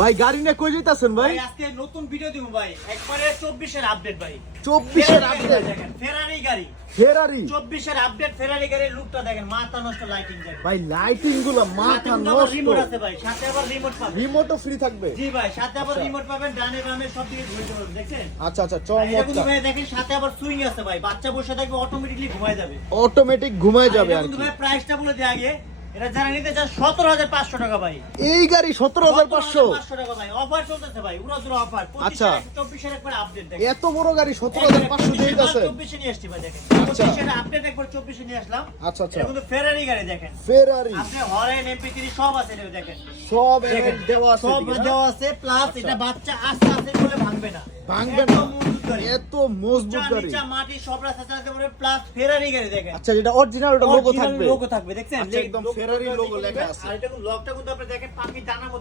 ভাই গাড়ি নিয়ে কই যাইতাছেন ভাই? আজকে নতুন ভিডিও দিব ভাই, একবারে 24 এর আপডেট ভাই। 24 এর আপডেট দেখেন, ফেরারি গাড়ি, ফেরারি 24 এর আপডেট ফেরারি গাড়ির লুকটা দেখেন, মাথা নষ্ট লাইটিং দেখেন ভাই, লাইটিং গুলো মাথা নষ্ট। রিমোট আছে ভাই, সাথে আবার রিমোট পাবেন। রিমোটও ফ্রি থাকবে? জি ভাই, সাথে আবার রিমোট পাবেন, ডানে বামে সব দিকে ঘুরতে পারবেন, দেখছেন? আচ্ছা আচ্ছা, এটা কিন্তু চমৎকার। ভাই দেখেন সাথে আবার সুইং আছে ভাই, বাচ্চা বসে থাকবে অটোমেটিক্যালি ঘুমায় যাবে। অটোমেটিক ঘুমায় যাবে আর কিন্তু কি। ভাই প্রাইসটা বলে দিই আগে, এটা যারা নিতে চান 17,500 টাকা ভাই। এই গাড়ি 17,500? 17,500 টাকা ভাই, অফার চলতেছে ভাই, উড়াধুরা অফার। আচ্ছা। 24 এর একবার আপডেট দেখেন, এত বড় গাড়ি 17,500 দিয়ে দিতেছে? 24 নিয়ে আসছি ভাই, দেখেন আচ্ছা। 25 এর আপডেট একবার 24 নিয়ে আসলাম। আচ্ছা আচ্ছা, এটা কিন্তু ফেরারি গাড়ি দেখেন, ফেরারি আপনি হরেন এমপি3 সব আছে এটা দেখেন, সব দেখেন এমএল দেওয়া আছে সব এদিকে না? দেওয়া আছে, প্লাস এটা বাচ্চা আস্তে আস্তে বলে ভাঙবে না, ভাঙবে একদম না? মজবুত গাড়ি। এত মজবুত গাড়ি। নিচা মাটি সব রাস্তা চালাতে পারে, প্লাস ফেরারি গাড়ি দেখেন। আচ্ছা, যেটা অরিজিনাল ওটা লোগো থাকবে? লোগো থাকবে, দেখছেন? আচ্ছা, একদম ফেরারি লোগো লেখা আছে। আর এটা লকটা কিন্তু আপনি দেখেন পাখি টানা মতো